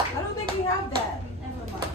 I don't think we have that. Never mind.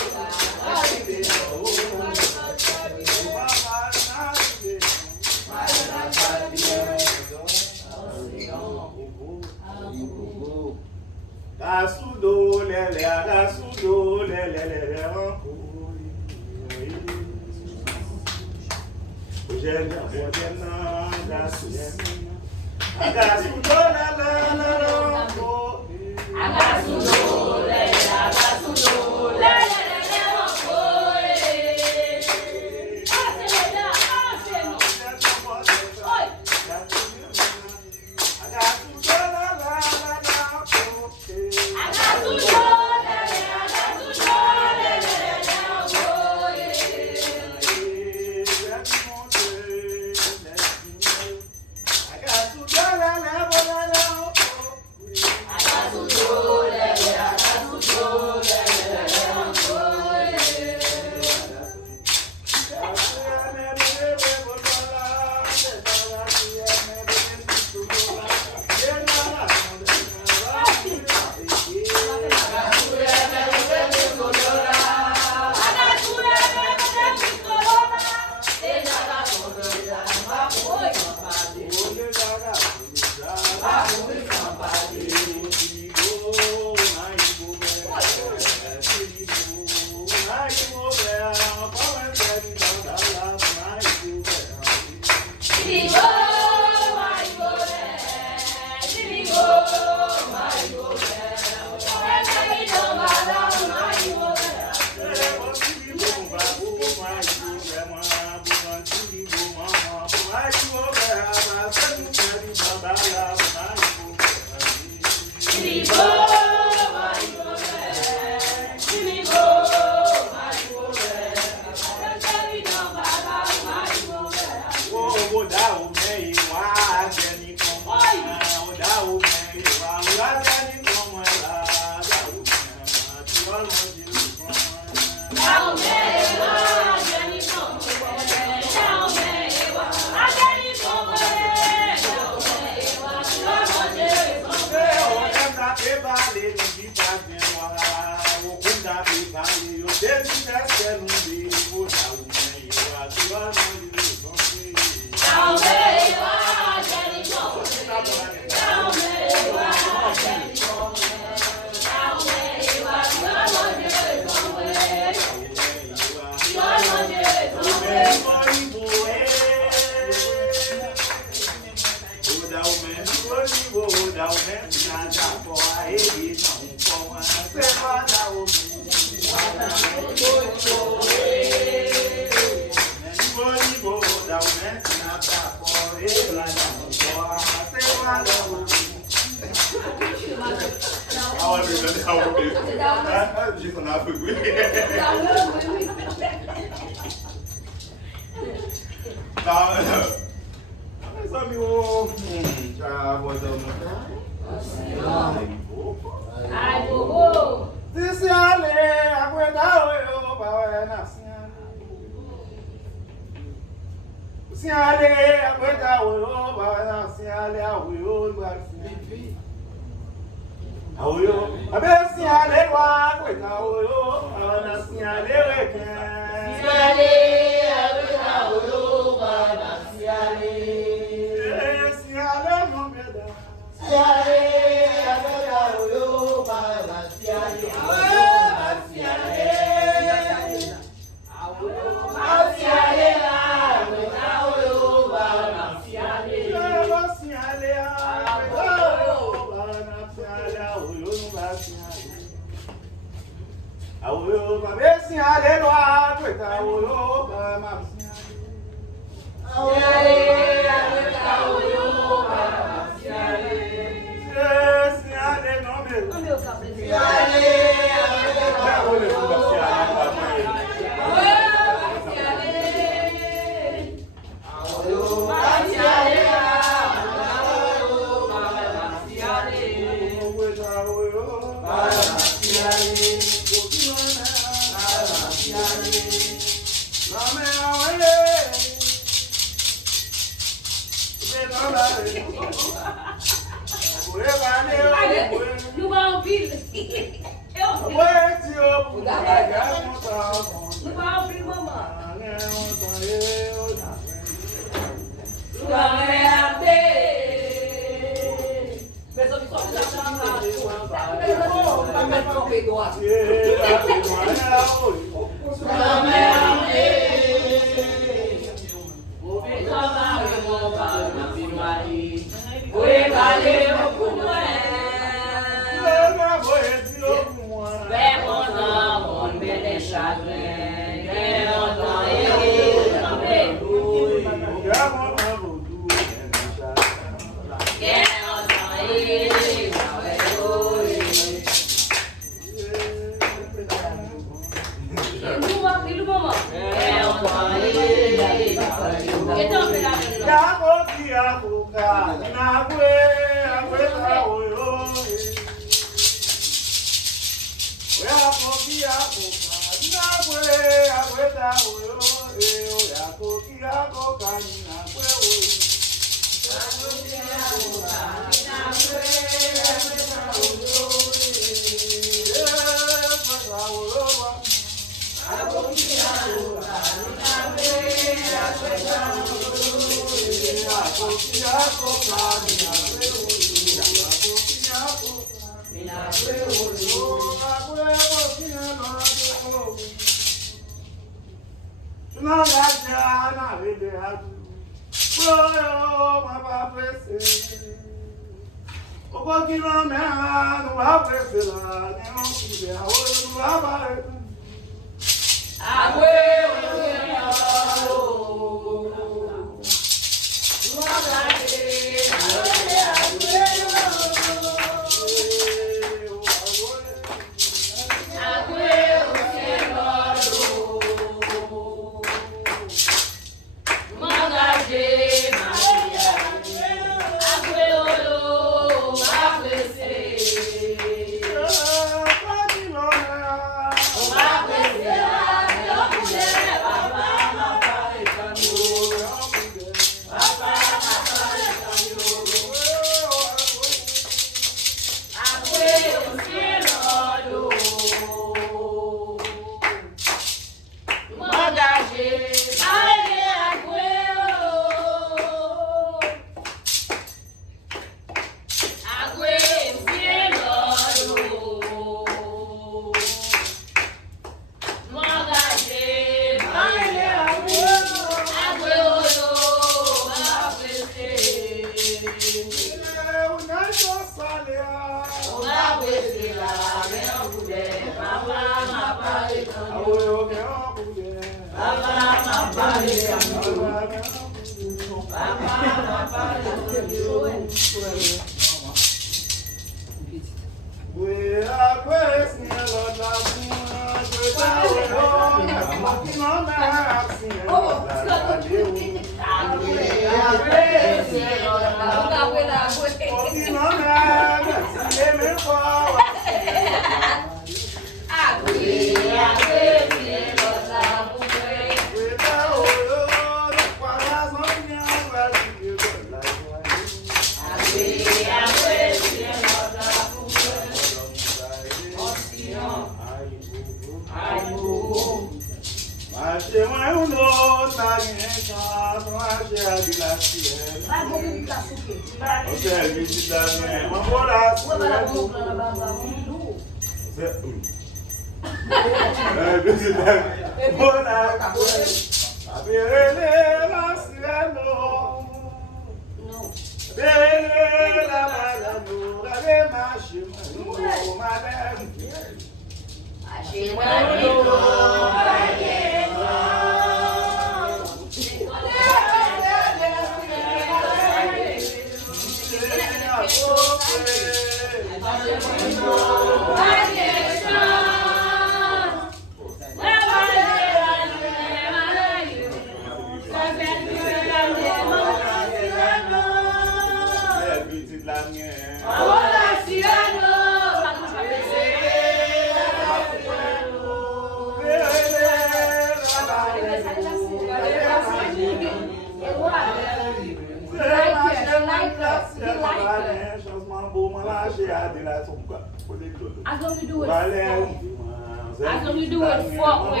As long as you do it, fuck with.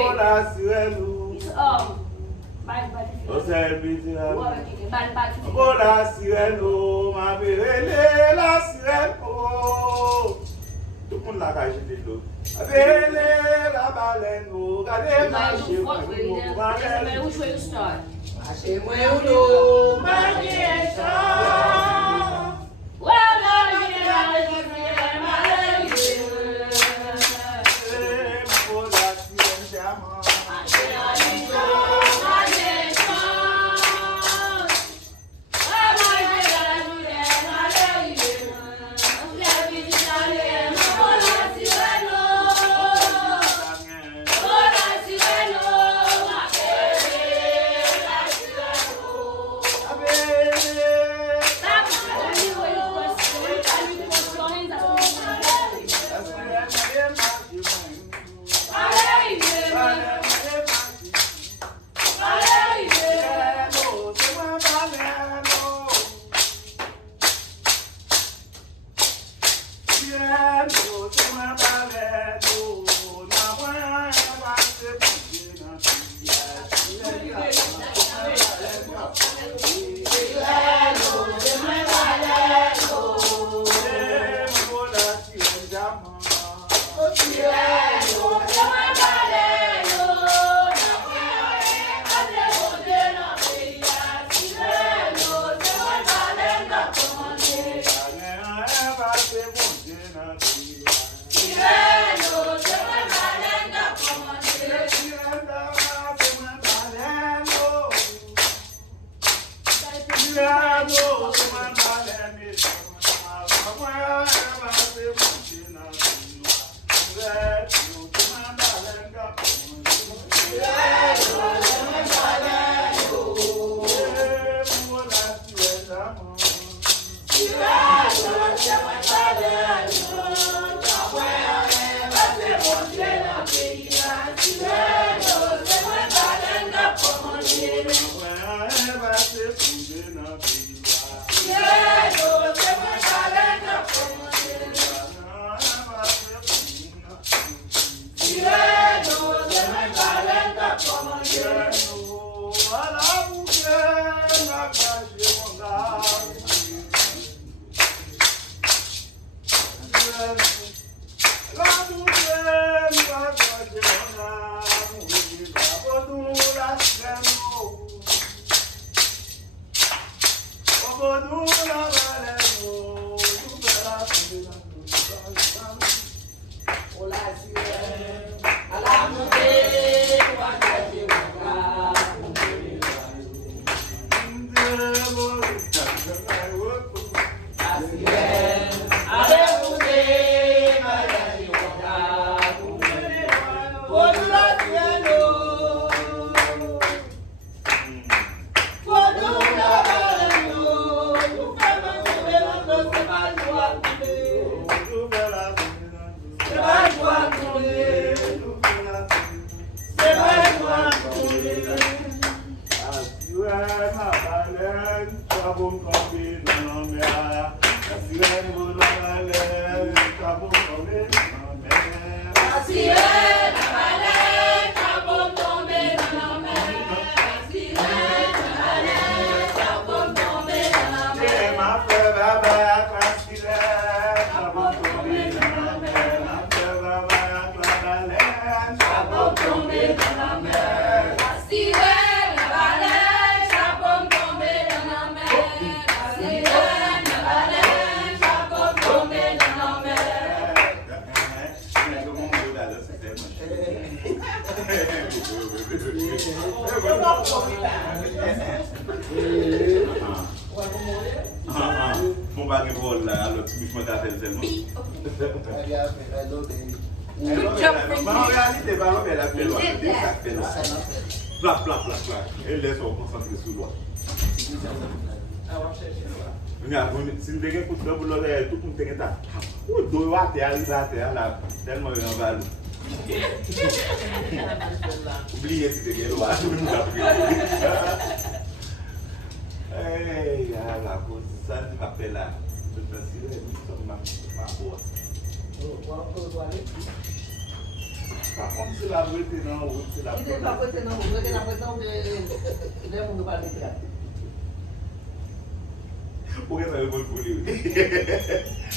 Which way to start? Mon bagage vol là, alors tu me t'appelles seulement. En réalité, pas l'homme, elle a fait loin. Ça fait loin. Plat, plat, plat, plat. Elle laisse on concentrer sur l'oie. Si vous avez un coup de pour l'oreille, tout le monde est là. Où doit tu arriver à terre là, tellement il en va. Oubliez si tu es là. Hey, la cause, ça tu m'appelles là. Je te dis, ma boîte. Par contre, c'est la vérité dans la route, c'est la vérité. C'est la vérité dans la route, c'est la vérité de monde pas de théâtre. Pourquoi ça veut pas le bouler?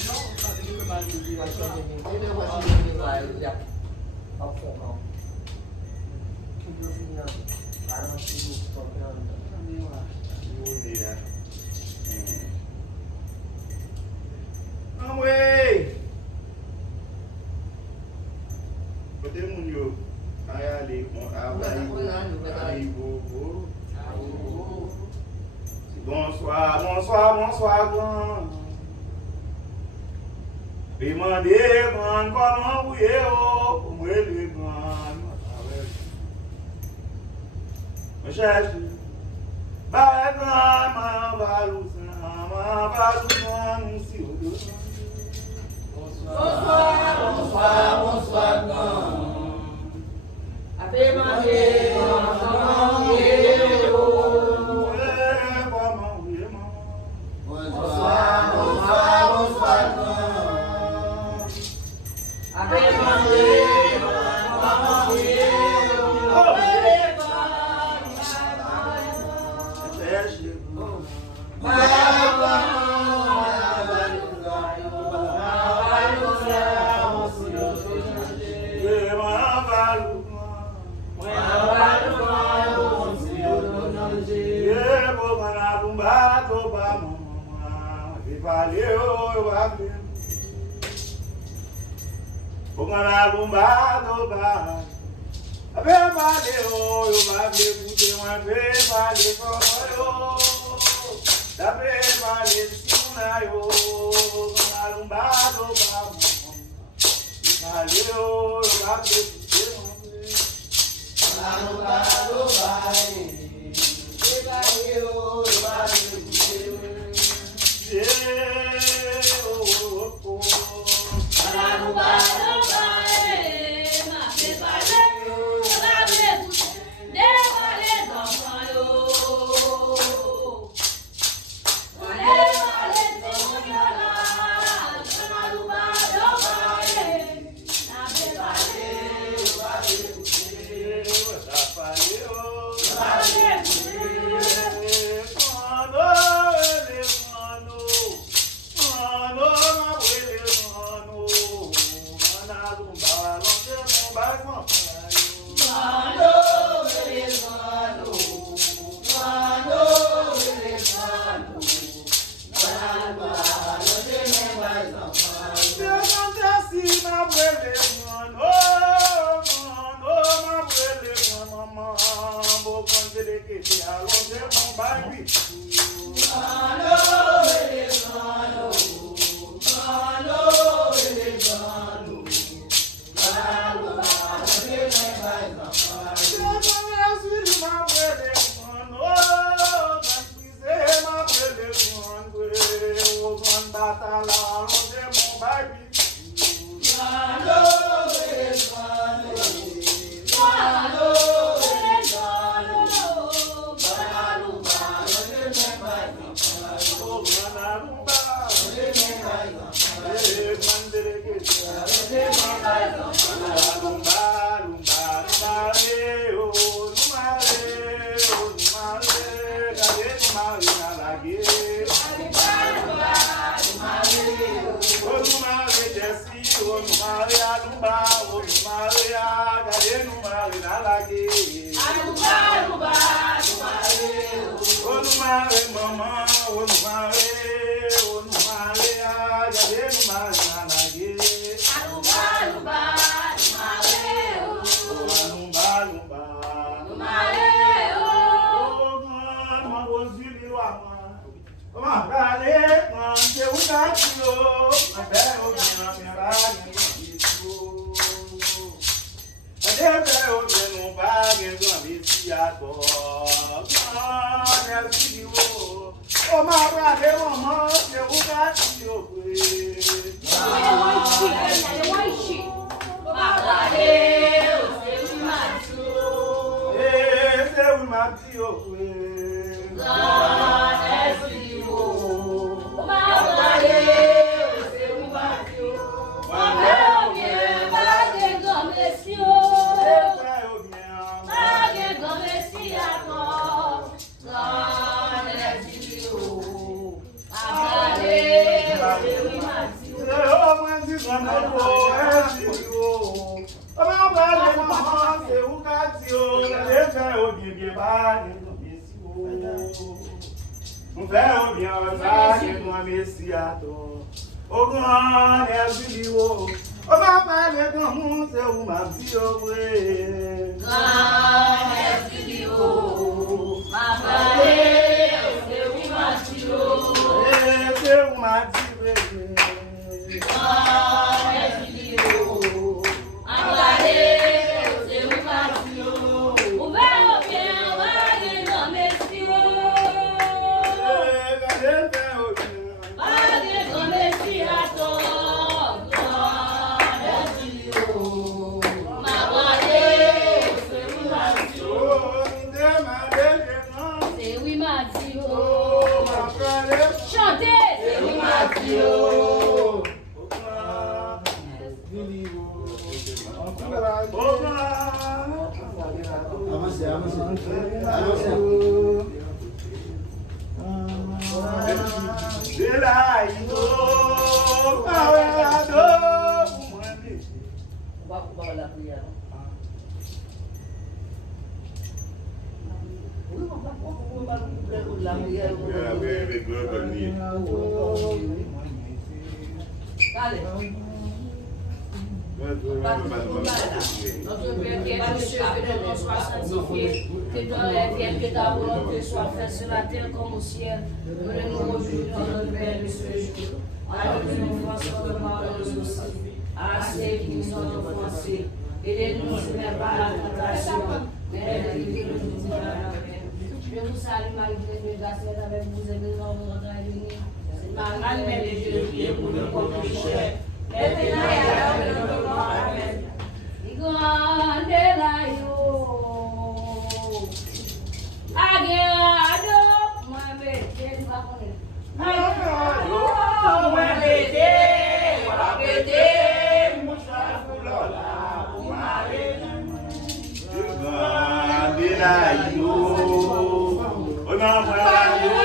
Non, parce que je ne peux pas le dire. Je vais voir si je vais voir. Au fond, non. Qui peut finir? Par exemple, si vous stoppez un peu. Ah ouais! Côté mon yo, allez, bonsoir, bonsoir, bonsoir, grand. Demandez, grand, comment vous êtes, oh, pour moi, le grand. Je cherche. Bah, grand, ma valou, si vous deux. Bonsoir, bonsoir, bonsoir, grand. Après manger, comment vous êtes, oh. Bonsoir, bonsoir, bonsoir, grand. Après manger, comment vous êtes, oh. Dabe Valentinayo, Malumbado Babu, Valeu, Rabe, Malumbado vai, valeu, valeu, Malumbado vai, mas valeu, valeu, Notre Père qui es aux cieux, que ton nom soit sanctifié, que ton règne vienne, que ta volonté soit faite sur la terre comme au ciel. Donne-nous aujourd'hui notre pain de ce jour. Pardonne-nous nos offenses comme nous pardonnons aussi à ceux qui nous ont offensés. Aidez-nous, Seigneur, par la tentation, mais délivrez-nous du mal. Je vous salue, Marie, pleine de grâce, avec vous et nous dans votre bénie. C'est Marie, Mère de Dieu, priez pour nous comme pécheurs. Maintenant et à l'heure de notre mort. Amen. Igandelayo, agado, mwabete, mbakone. Agado, mwabete, wabete, mushafulola, umabete. Igandelayo, onamwelayo.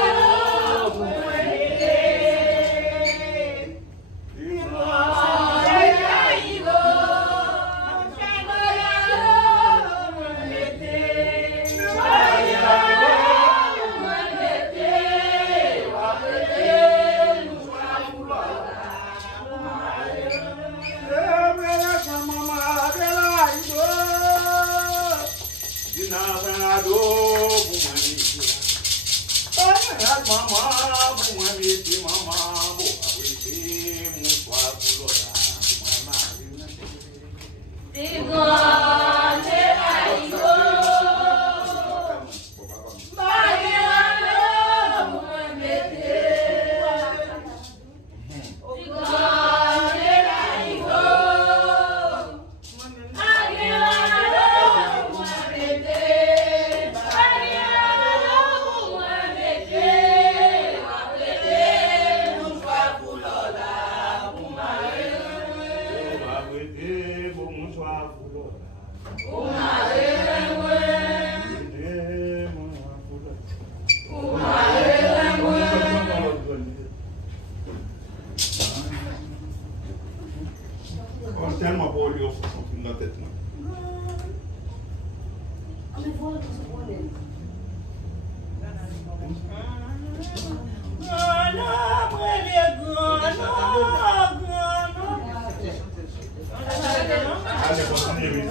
Tellement pour lui, on se sent dans la tête. Allez, continuez.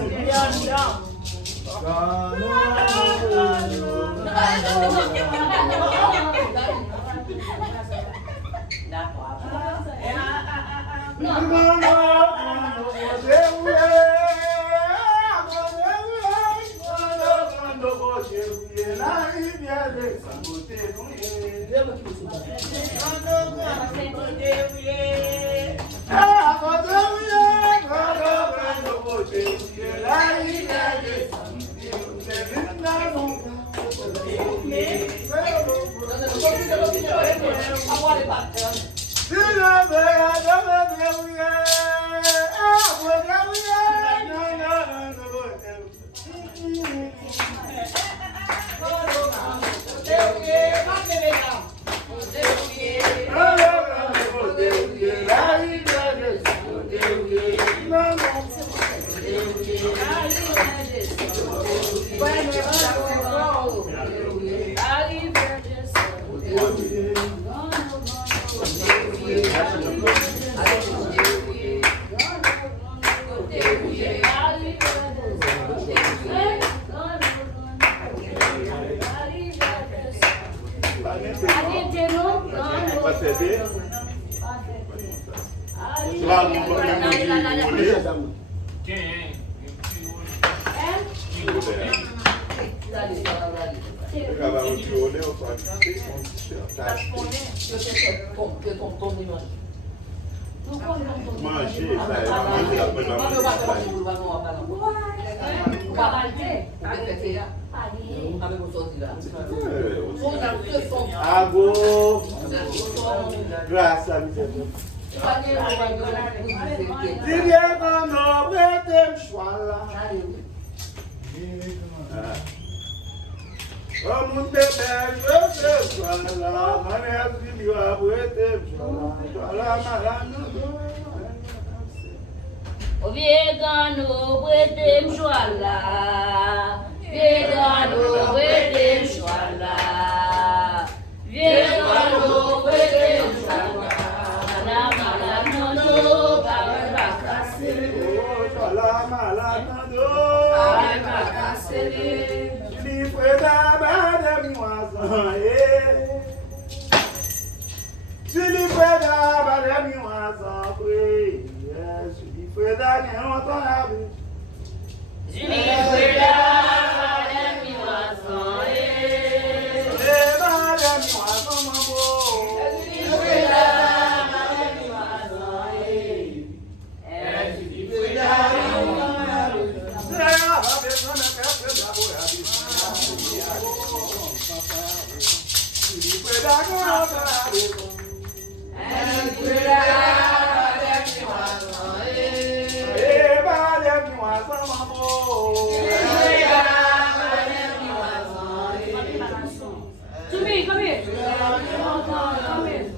Grâce à miséricorde. Vegano, bwete mshwala. Vegano, bwete mshwala. Vegano, bwete mshwala. La malanono, babakase. To me, come here. Come here.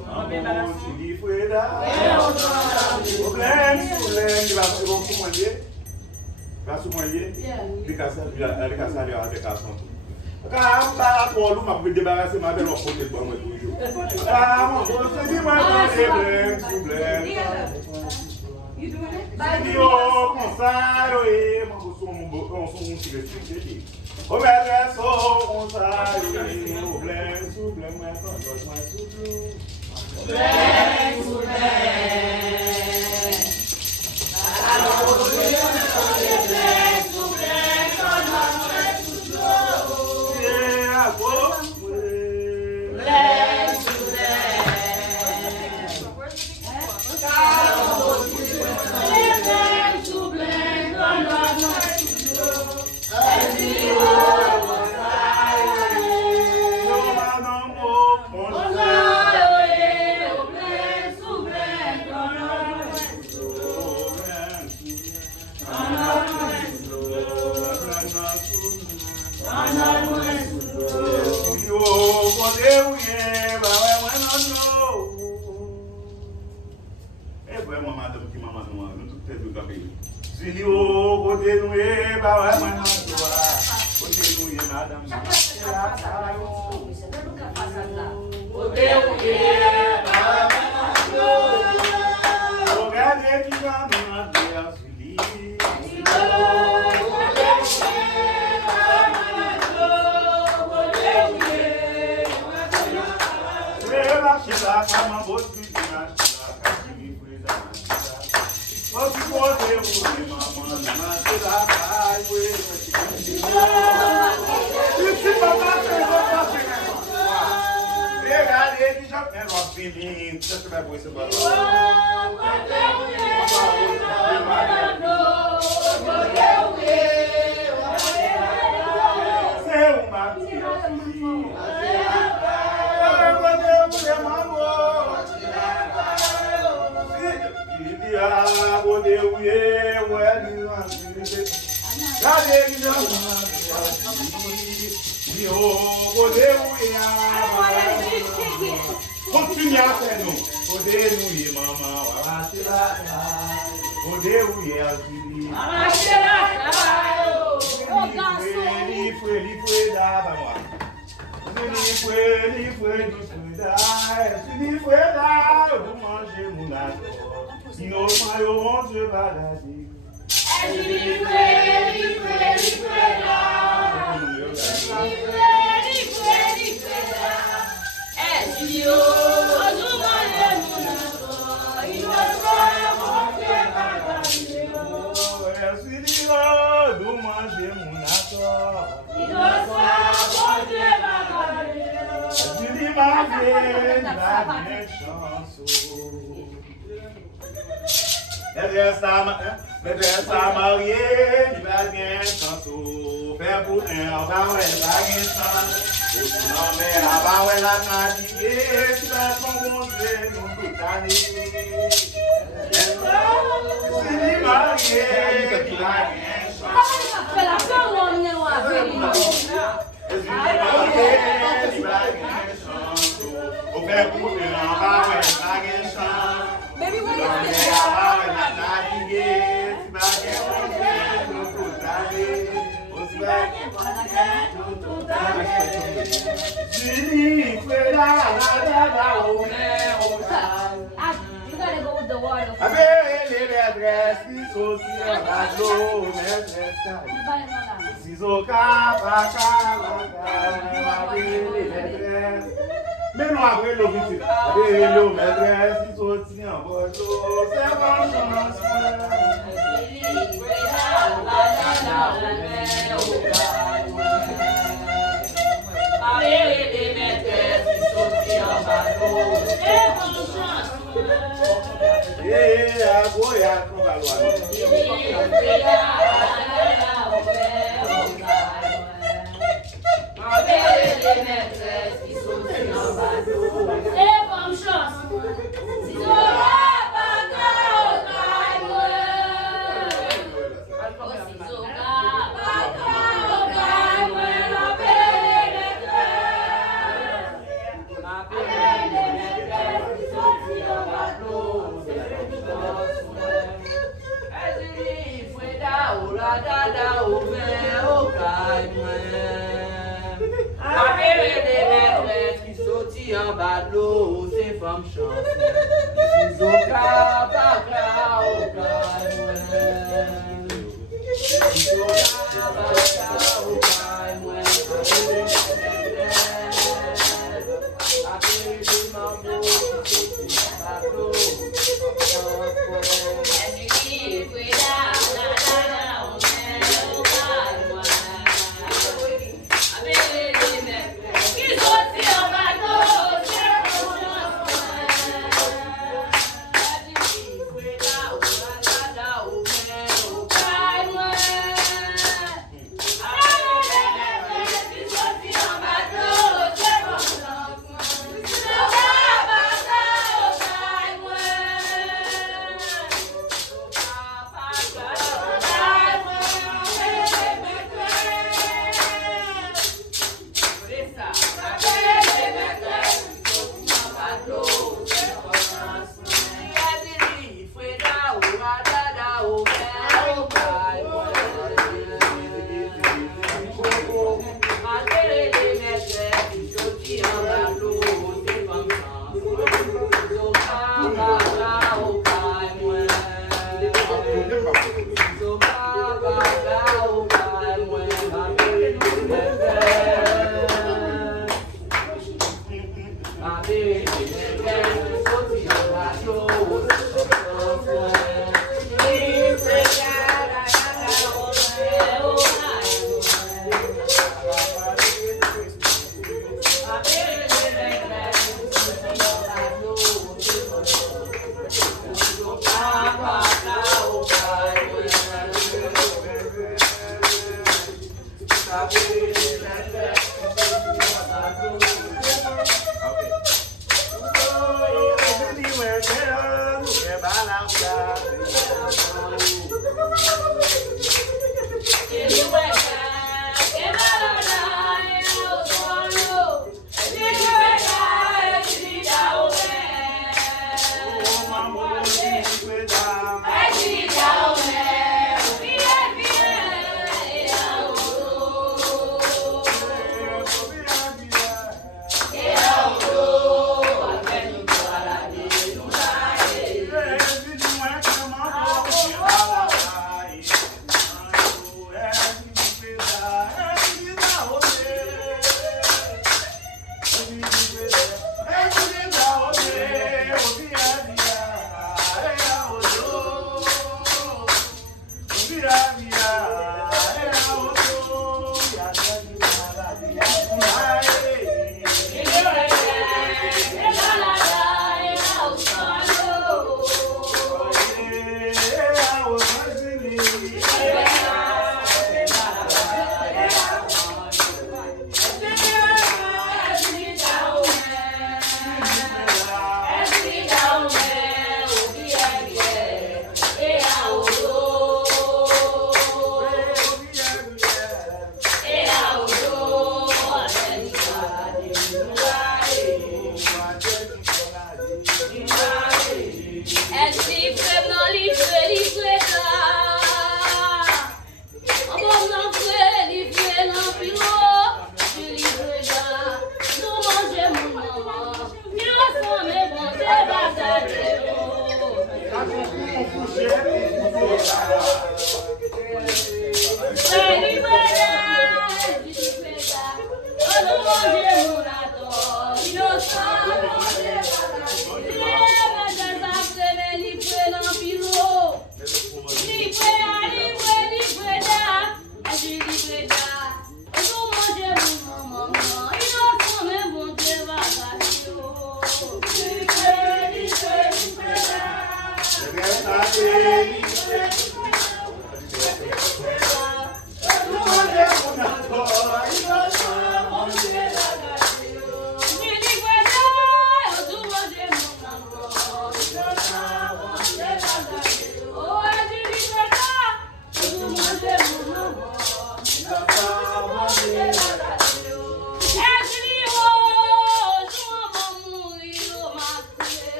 Bado, c'est femme chance. Zoka, baka, oka, mwen. Zoka, baka, oka, mwen.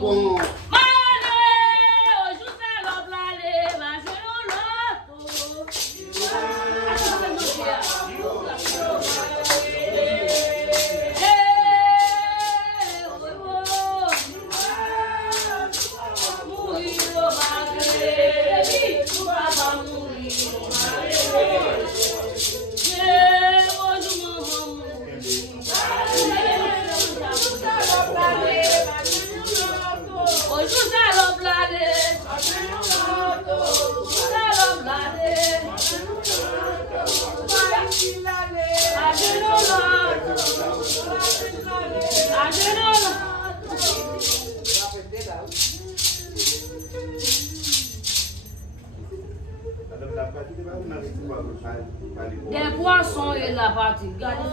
mon. Mané, au jour ça l'homme l'allée, ma jeune l'auto. Des poissons et la partie. Regardez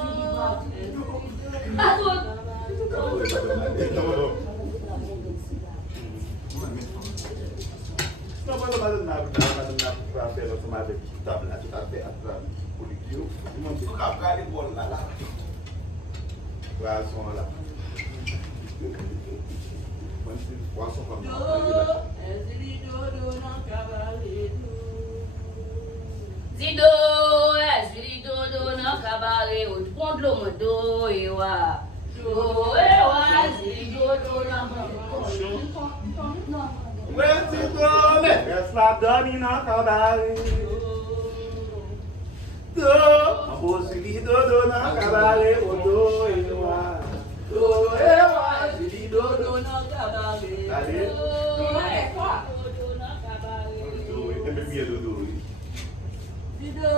Zido, Zido, no cabaret, o pont lo modo, ewa. Ewa, Zido, no. Yes, la donne na cabaret. Do, abosili do na cabaret, odo ewa. Do ewa, Zido do na cabaret. Allez. Do na cabaret. Do, e me bien do. Zido,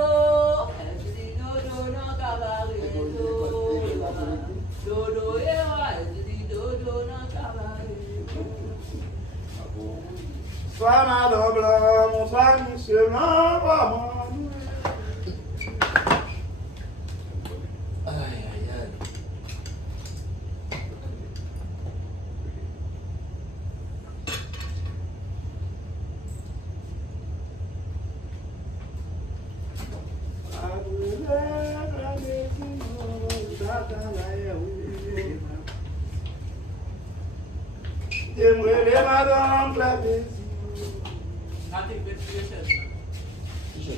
no cabaret. Do ewa, Zido no cabaret. Sois madame blanc, bonsoir monsieur blanc, maman. Aïe, aïe, aïe. J'aimerais les madame claver. Nothing but creation.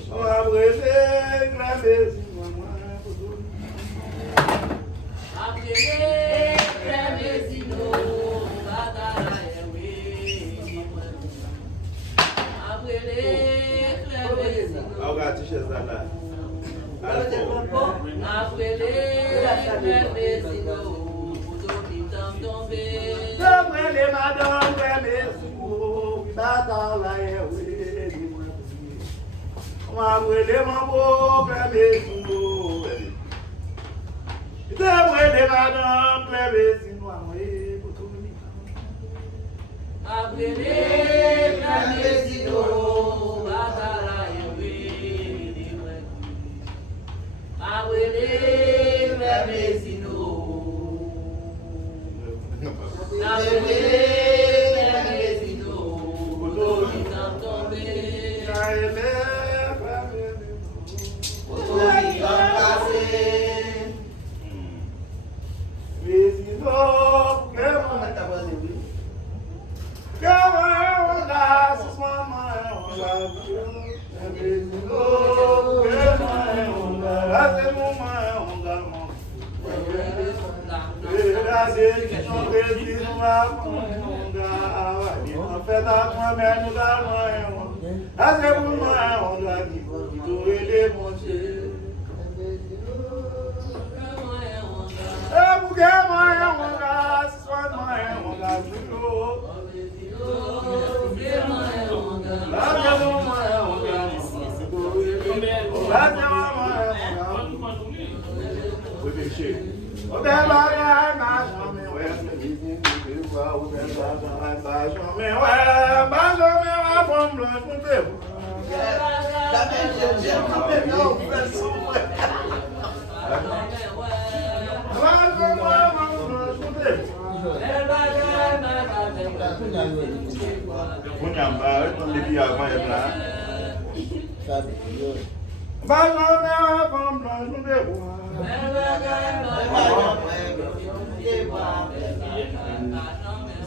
Moi, brûler, claver,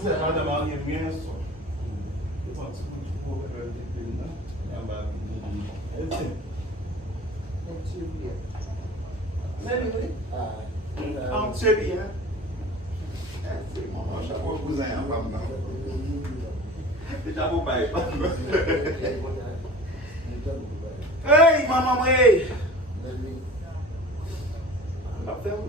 c'est pas de manière bien sûr. Je pense que tu peux faire des films là. C'est bien. C'est mon chaque fois cousin en femme. Déjà vous baillez pas. Hey maman hey. La ferme.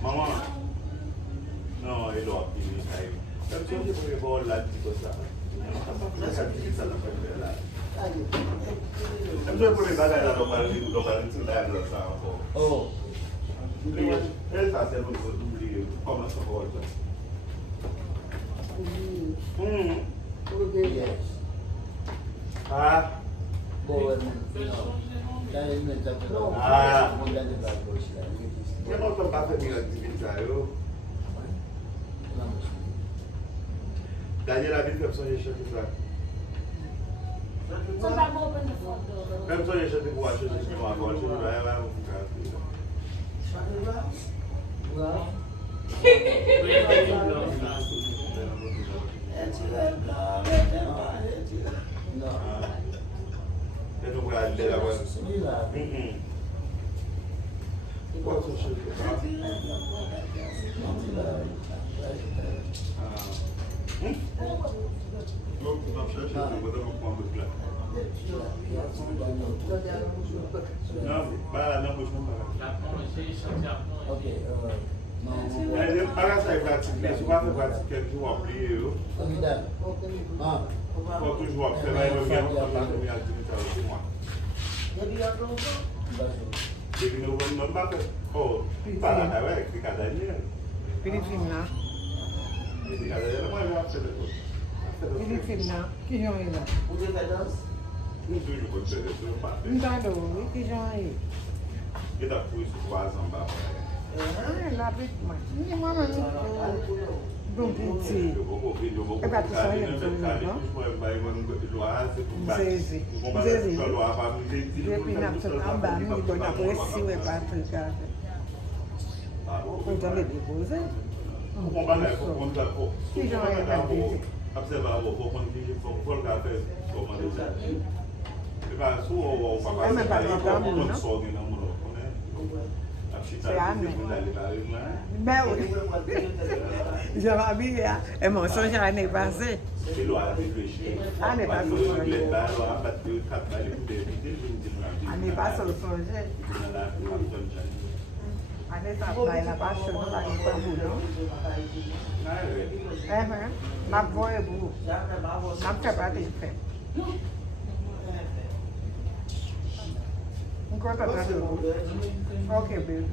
Maman, non, il doit finir. Comme si on pouvait voir là, tout ça. Ça là. Comme si on pouvait bagager là, on va dire tout là, ça encore. Oh. Elle, ça, c'est votre oublier. Comment ça va être? Ah. Ah. Mais on ne peut pas faire une activité. Daniel a dit comme ça, il chante ça. Même ça, il chante pour acheter des choses encore. Je vais aller à l'année passée. Année passée. Année passée, au projet. Année passée, la passion, la ma voix est beau. Ma fait pas de fait. Encore pas de beau. Ok, baby.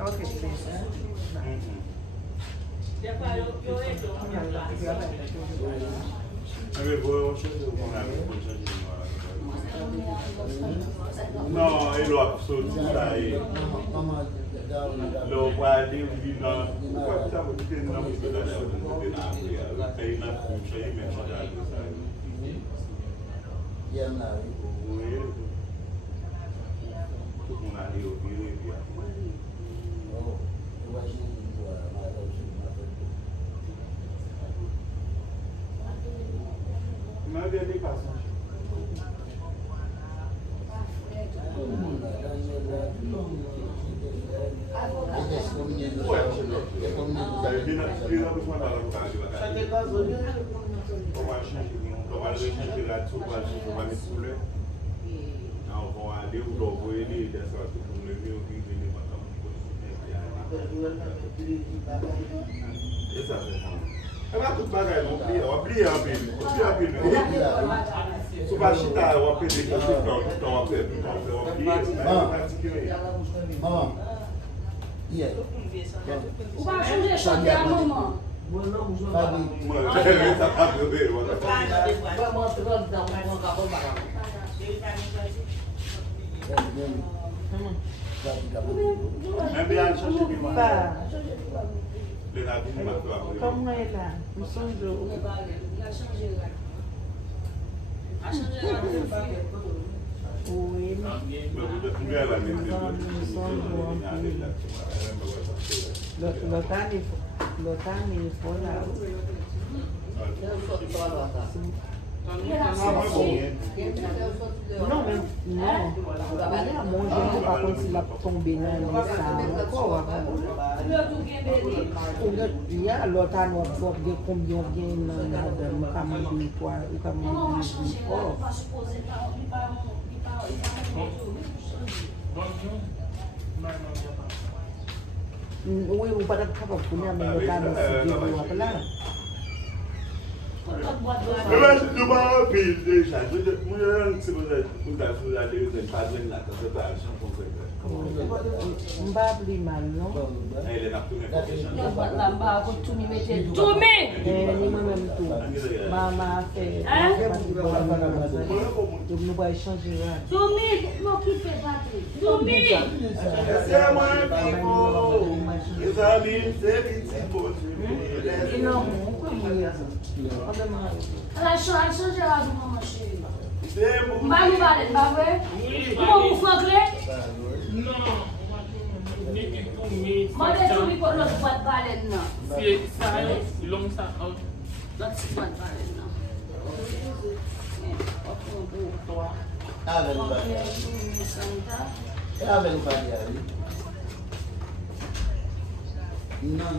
Ok, baby. Non, il doit absolument ça. Le roi dit oui, non. Pourquoi ça vous dites non? Vous êtes là, vous êtes là. Et il a couché, mais je suis là. Il y en a. Oui. Tout le monde a dit au bureau et puis. Oh, il m'a dit des passages. Et ça fait. On va tout bagaille, on plie un peu. Si pas chita, on va payer des choses tout le temps, on va faire Ou pas changer chanter à un moment. Moi, ça va beber, voilà. Même bien changer du mal. Les navires maintenant. Comment elle est là? Nous sommes jours. Oui, l'automne il faut là. Non, mais non. Mon genou, par contre, il a tombé dans ça encore. Il y a l'autre année, combien de quoi, oui, vous pas capable de venir, mais le gars c'est là. Mais là, je ne pas payer déjà. Je si vous êtes allé, vous n'êtes pas venu là, ça fait pas un champ qu'on fait. On va plus mal, non? Elle est là pour les moi-même tout. Maman a fait. Donc nous allons échanger là. c'est moi, les amis, c'est petit pour Non, La change la maman chérie. c'est bon. Bah nous parler, pas vrai? Comment vous faites? Non. Moi je suis pour l'autre boîte baleine là. C'est ça, long ça. L'autre boîte baleine là. Non.